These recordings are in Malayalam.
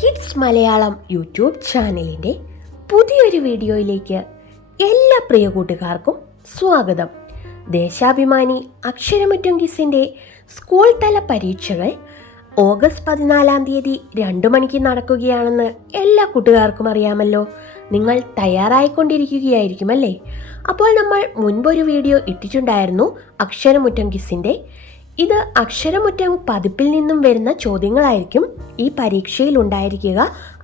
കിഡ്സ് മലയാളം യൂട്യൂബ് ചാനലിൻ്റെ പുതിയൊരു വീഡിയോയിലേക്ക് എല്ലാ പ്രിയ കൂട്ടുകാർക്കും സ്വാഗതം. ദേശാഭിമാനി അക്ഷരമുറ്റം ക്വിസിൻ്റെ സ്കൂൾ തല പരീക്ഷകൾ ഓഗസ്റ്റ് 14 2 മണിക്ക് നടക്കുകയാണെന്ന് എല്ലാ കൂട്ടുകാർക്കും അറിയാമല്ലോ. നിങ്ങൾ തയ്യാറായിക്കൊണ്ടിരിക്കുകയായിരിക്കുമല്ലേ? അപ്പോൾ നമ്മൾ മുൻപൊരു വീഡിയോ ഇട്ടിട്ടുണ്ടായിരുന്നു അക്ഷരമുറ്റം ക്വിസിൻ്റെ. ഇത് അക്ഷരമുറ്റം പതിപ്പിൽ നിന്നും വരുന്ന ചോദ്യങ്ങളായിരിക്കും ഈ പരീക്ഷയിൽ ഉണ്ടായിരിക്കുക.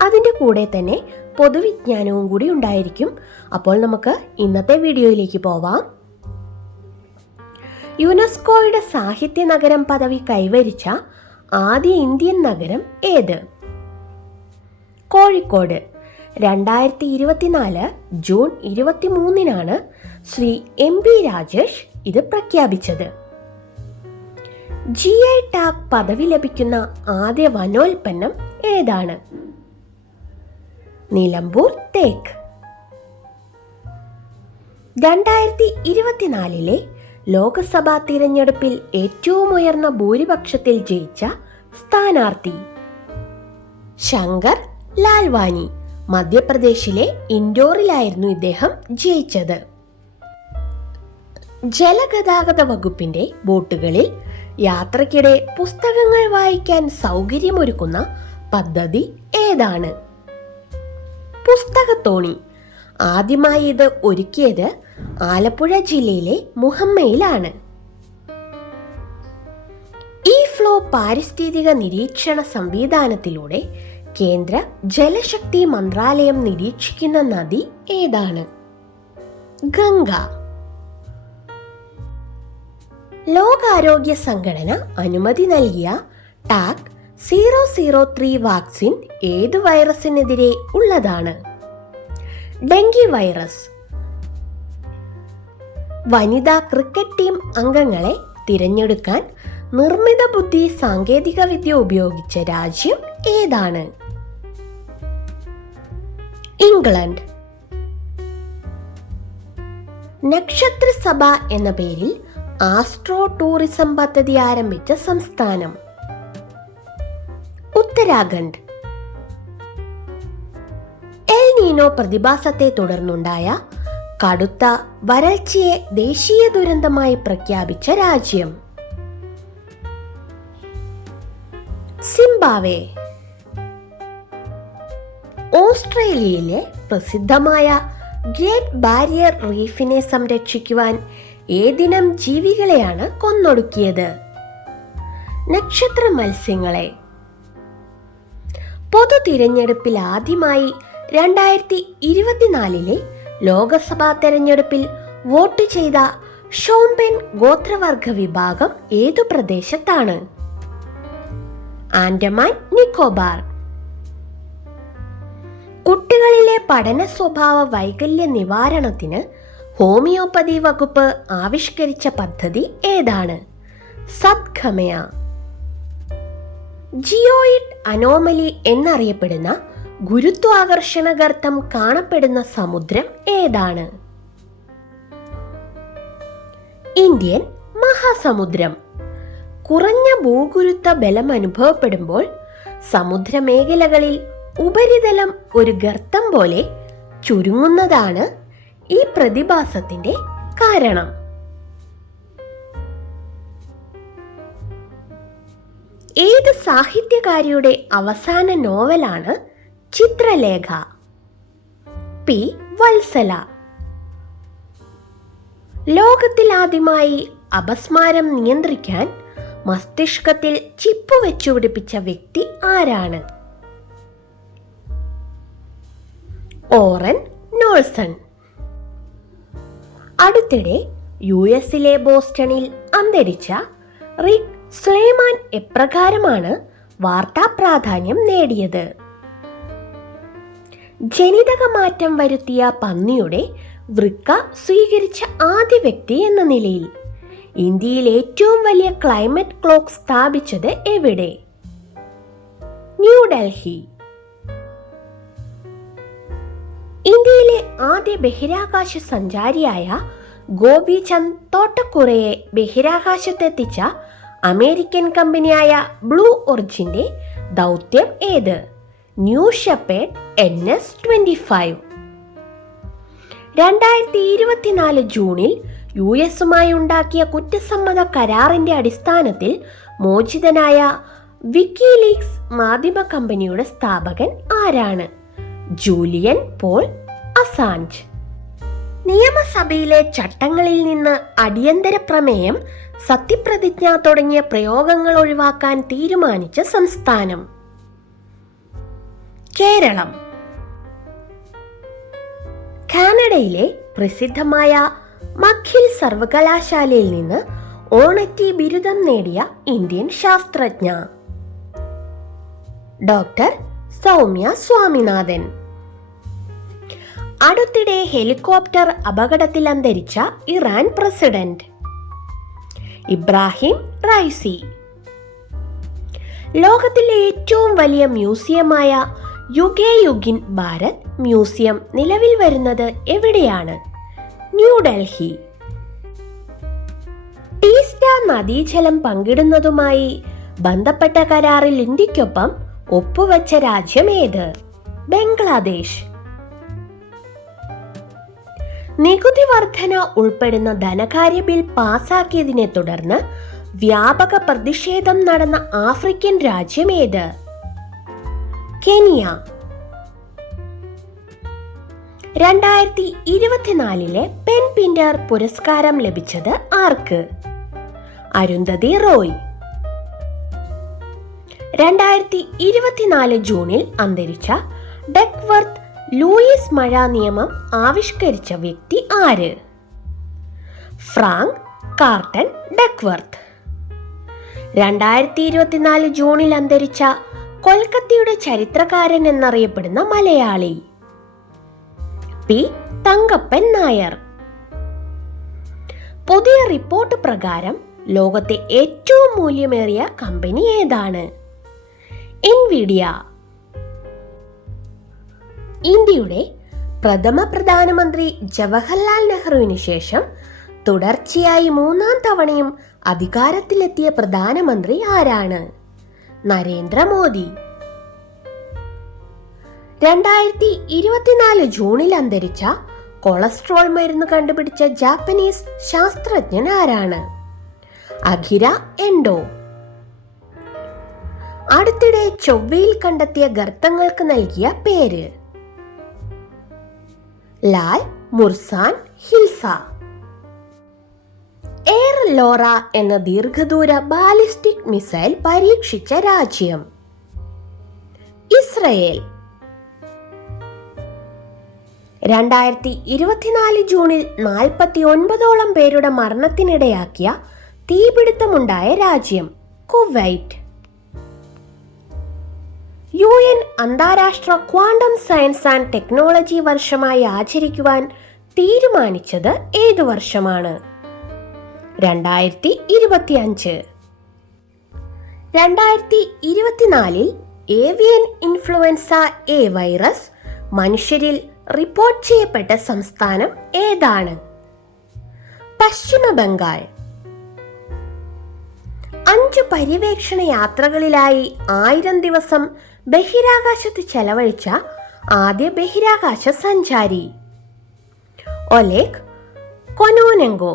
അതിൻ്റെ കൂടെ തന്നെ പൊതുവിജ്ഞാനവും കൂടി ഉണ്ടായിരിക്കും. അപ്പോൾ നമുക്ക് ഇന്നത്തെ വീഡിയോയിലേക്ക് പോവാം. യുനെസ്കോയുടെ സാഹിത്യ നഗരം പദവി കൈവരിച്ച ആദ്യ ഇന്ത്യൻ നഗരം ഏത്? കോഴിക്കോട്. 2024 ജൂൺ 23 ശ്രീ MP രാജേഷ് ഇത് പ്രഖ്യാപിച്ചത്. GI ടാഗ് പദവി ലഭിക്കുന്ന ആദ്യ വനോൽപ്പന്നം ഏതാണ്? നിലമ്പൂർ തേക്ക്. 2024 ലോക്സഭാ തിരഞ്ഞെടുപ്പിൽ ഏറ്റവും ഉയർന്ന ഭൂരിപക്ഷത്തിൽ ജയിച്ച സ്ഥാനാർത്ഥി ശങ്കർ ലാൽവാനി. മധ്യപ്രദേശിലെ ഇൻഡോറിലായിരുന്നു ഇദ്ദേഹം ജയിച്ചത്. ജലഗതാഗത വകുപ്പിന്റെ ബോട്ടുകളിൽ യാത്രക്കിടെ പുസ്തകങ്ങൾ വായിക്കാൻ സൗകര്യമൊരുക്കുന്ന പദ്ധതി ഏതാണ്? പുസ്തകത്തോണി. ആദ്യമായി ഇത് ഒരുക്കിയത് ആലപ്പുഴ ജില്ലയിലെ മുഹമ്മയിലാണ്. ഈ ഫ്ലോ പാരിസ്ഥിതിക നിരീക്ഷണ സംവിധാനത്തിലൂടെ കേന്ദ്ര ജലശക്തി മന്ത്രാലയം നിരീക്ഷിക്കുന്ന നദി ഏതാണ്? ഗംഗ. ലോകാരോഗ്യ സംഘടന അനുമതി നൽകിയ ടാഗ് 003 വാക്സിൻ ഏത് വൈറസിനെതിരെ ഉള്ളതാണ്? Dengue virus. വനിതാ ക്രിക്കറ്റ് ടീം അംഗങ്ങളെ തിരഞ്ഞെടുക്കാൻ നിർമ്മിത ബുദ്ധി സാങ്കേതിക വിദ്യ ഉപയോഗിച്ച രാജ്യം ഏതാണ്? ഇംഗ്ലണ്ട്. നക്ഷത്രസഭ എന്ന പേരിൽ ആസ്ട്രോ ടൂറിസം പദ്ധതി ആരംഭിച്ച സംസ്ഥാനം? ഉത്തരാഖണ്ഡ്. എൽ നീനോ പ്രതിഭാസത്തെ തുടർന്നുണ്ടായ കടുത്ത വരൾച്ചയെ ദേശീയ ദുരന്തമായി പ്രഖ്യാപിച്ച രാജ്യം? സിംബാബ്വെ. ഓസ്ട്രേലിയയിലെ പ്രസിദ്ധമായ ഗ്രേറ്റ് ബാരിയർ റീഫിനെ സംരക്ഷിക്കുവാൻ ഏതിനം ജീവികളെയാണ് കൊന്നൊടുക്കിയത്? നക്ഷത്ര മത്സ്യങ്ങളെ. പൊതു തിരഞ്ഞെടുപ്പിൽ ആദ്യമായി 2024 ലോക്സഭാ തെരഞ്ഞെടുപ്പിൽ വോട്ട് ചെയ്ത ഷോംപെൻ ഗോത്രവർഗ വിഭാഗം ഏതു പ്രദേശത്താണ്? ആൻഡമാൻ നിക്കോബാർ. കുട്ടികളിലെ പഠന സ്വഭാവ വൈകല്യ നിവാരണത്തിന് ഹോമിയോപ്പതി വകുപ്പ് ആവിഷ്കരിച്ച പദ്ധതി ഏതാണ്? സദ്ഖമയ. ജിയോയിഡ് അനോമലി എന്നറിയപ്പെടുന്ന ഗുരുത്വാകർഷണ ഗർത്തം കാണപ്പെടുന്ന സമുദ്രം ഏതാണ്? ഇന്ത്യൻ മഹാസമുദ്രം. കുറഞ്ഞ ഭൂഗുരുത്വ ബലം അനുഭവപ്പെടുമ്പോൾ സമുദ്രമേഖലകളിൽ ഉപരിതലം ഒരു ഗർത്തം പോലെ ചുരുങ്ങുന്നതാണ് ഈ പ്രതിഭാസത്തിന്റെ കാരണം. ഏത് സാഹിത്യകാരിയുടെ അവസാന നോവലാണ് ചിത്രലേഖ? പി. വത്സല. ലോകത്തിൽ ആദ്യമായി അപസ്മാരം നിയന്ത്രിക്കാൻ മസ്തിഷ്കത്തിൽ ചിപ്പ് വെച്ചുപിടിപ്പിച്ച വ്യക്തി ആരാണ്? ഓറൻ നോൾസൺ. അടുത്തിടെ US ബോസ്റ്റണിൽ അന്തരിച്ച റിക് സ്ലേമാൻ എപ്രകാരമാണ് വാർത്താ പ്രാധാന്യം നേടിയത്? ജനിതക മാറ്റം വരുത്തിയ പന്നിയുടെ വൃക്ക സ്വീകരിച്ച ആദ്യ വ്യക്തി എന്ന നിലയിൽ ഇന്ത്യയിൽ ഏറ്റവും വലിയ ക്ലൈമറ്റ് ക്ലോക്ക് സ്ഥാപിച്ചത് എവിടെ? ന്യൂഡൽഹി. ഇന്ത്യയിലെ ആദ്യ ബഹിരാകാശ സഞ്ചാരിയായ ഗോപിചന്ദ് തോട്ടക്കുറയെ ബഹിരാകാശത്തെത്തിച്ച അമേരിക്കൻ കമ്പനിയായ ബ്ലൂ ഒറിജിന്റെ ദൗത്യം ഏത്? New shepherd NS-25. 2024 ജൂണിൽ US-മായി ഉണ്ടാക്കിയ കുറ്റസമ്മത കരാറിന്റെ അടിസ്ഥാനത്തിൽ മോചിതനായ വിക്കിലീക്സ് മാധ്യമ കമ്പനിയുടെ സ്ഥാപകൻ ആരാണ്? Julian Paul Assange. നിയമസഭയിലെ ചട്ടങ്ങളിൽ നിന്ന് അടിയന്തര പ്രമേയം, സത്യപ്രതിജ്ഞ തുടങ്ങിയ പ്രയോഗങ്ങൾ ഒഴിവാക്കാൻ തീരുമാനിച്ച സംസ്ഥാനം? കേരളം. കാനഡയിലെ പ്രസിദ്ധമായ മഖിൽ സർവകലാശാലയിൽ നിന്ന് ഓണറ്റി ബിരുദം നേടിയ ഇന്ത്യൻ ശാസ്ത്രജ്ഞ? ഡോക്ടർ സൗമ്യ സ്വാമിനാഥൻ. അടുത്തിടെ ഹെലികോപ്റ്റർ അപകടത്തിൽ അന്തരിച്ച ഇറാൻ പ്രസിഡന്റ്? Ebrahim Raisi. ലോകത്തിലെ ഏറ്റവും വലിയ മ്യൂസിയമായ യുഗേയുഗിൻ ഭാരത് മ്യൂസിയം നിലവിൽ വരുന്നത് എവിടെയാണ്? ന്യൂഡൽഹി. ടീസ്റ്റ നദീജലം പങ്കിടുന്നതുമായി ബന്ധപ്പെട്ട കരാറിൽ ഇന്ത്യക്കൊപ്പം ഒപ്പുവെച്ച രാജ്യം ഏത്? ബംഗ്ലാദേശ്. നികുതി വർധന ഉൾപ്പെടുന്ന ധനകാര്യ ബിൽ പാസാക്കിയതിനെ തുടർന്ന് വ്യാപക പ്രതിഷേധം നടന്ന ആഫ്രിക്കൻ രാജ്യം ഏത്? കെനിയ. 2024 പെൻ പിന്റർ പുരസ്കാരം ലഭിച്ചത് ആർക്ക്? അരുന്ധതി റോയ്. 2024 ജൂണിൽ അന്തരിച്ച ഡെക്വർത്ത് ലൂയിസ് മഴ നിയമം ആവിഷ്കരിച്ച വ്യക്തി ആര്? Frank curtain Duckworth. 2024 ജൂണിൽ അന്തരിച്ച കൊൽക്കത്തയുടെ ചരിത്രകാരൻ എന്നറിയപ്പെടുന്ന മലയാളി? പി തങ്കപ്പൻ നായർ. പുതിയ റിപ്പോർട്ട് പ്രകാരം ലോകത്തെ ഏറ്റവും മൂല്യമേറിയ കമ്പനി ഏതാണ്? എൻവിഡിയ. ഇന്ത്യയുടെ പ്രഥമ പ്രധാനമന്ത്രി ജവഹർലാൽ നെഹ്റുവിന് ശേഷം തുടർച്ചയായി 3-ാം തവണയും അധികാരത്തിലെത്തിയ പ്രധാനമന്ത്രി ആരാണ്? നരേന്ദ്രമോദി. 2024 ജൂണിൽ അന്തരിച്ച കൊളസ്ട്രോൾ മരുന്ന് കണ്ടുപിടിച്ച ജാപ്പനീസ് ശാസ്ത്രജ്ഞൻ ആരാണ്? അഖിര എൻഡോ. അടുത്തിടെ ചൊവ്വയിൽ കണ്ടെത്തിയ ഗർത്തങ്ങൾക്ക് നൽകിയ പേര്? ലാൽ മുർസാൻ ഹിൽസ. എയർ ലോറ എന്ന ദീർഘദൂര ബാലിസ്റ്റിക് മിസൈൽ പരീക്ഷിച്ച രാജ്യം? ഇസ്രയേൽ. 2024 ജൂണിൽ 49ഓളം പേരുടെ മരണത്തിനിടയാക്കിയ തീപിടുത്തമുണ്ടായ രാജ്യം? കുവൈറ്റ്. UN അന്താരാഷ്ട്ര ക്വാണ്ടം സയൻസ് ആൻഡ് ടെക്നോളജി വർഷമായി ആചരിക്കുവാൻ തീരുമാനിച്ചത് ഏതു വർഷമാണ്? 2025. 2024 ഏവിയൻ ഇൻഫ്ലുവൻസ എ വൈറസ് മനുഷ്യരിൽ റിപ്പോർട്ട് ചെയ്യപ്പെട്ട സംസ്ഥാനം ഏതാണ്? പശ്ചിമ ബംഗാൾ. 5 പര്യവേക്ഷണ യാത്രകളിലായി 1000 ദിവസം ബഹിരാകാശത്ത് ചെലവഴിച്ച ആദ്യ ബഹിരാകാശ സഞ്ചാരി? Oleg Kononenko.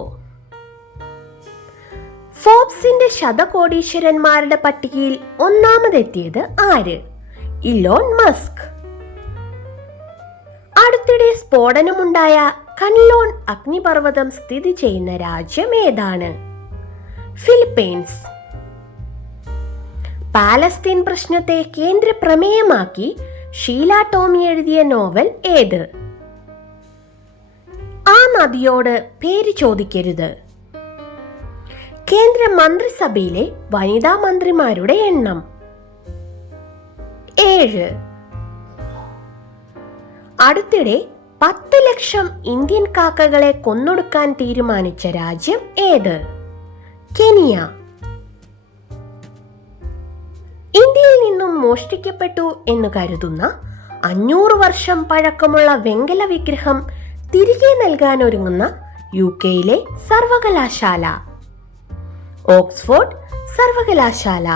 ഫോബ്സിന്റെ ശതകോടീശ്വരന്മാരുടെ പട്ടികയിൽ ഒന്നാമതെത്തിയത് ആര്? Elon Musk. അടുത്തിടെ സ്ഫോടനമുണ്ടായ കൻലോൺ അഗ്നിപർവ്വതം സ്ഥിതി ചെയ്യുന്ന രാജ്യം ഏതാണ്? ഫിലിപ്പീൻസ്. പാലസ്തീൻ പ്രശ്നത്തെ കേന്ദ്ര പ്രമേയമാക്കി ഷീല ടോമി എഴുതിയ നോവൽ ഏത്? ആ നദിയോട് പേര് ചോദിക്കരുത്. കേന്ദ്ര മന്ത്രിസഭയിലെ വനിതാ മന്ത്രിമാരുടെ എണ്ണം? 7. അടുത്തിടെ 10 ലക്ഷം ഇന്ത്യൻ കാക്കകളെ കൊന്നൊടുക്കാൻ തീരുമാനിച്ച രാജ്യം ഏത്? കെനിയ. ഇന്ത്യയിൽ നിന്നും മോഷ്ടിക്കപ്പെട്ടു എന്ന് കരുതുന്ന 500 വർഷം പഴക്കമുള്ള വെങ്കല വിഗ്രഹം തിരികെ നൽകാനൊരുങ്ങുന്ന UK സർവകലാശാല? ഓക്സ്ഫോർഡ് സർവകലാശാല.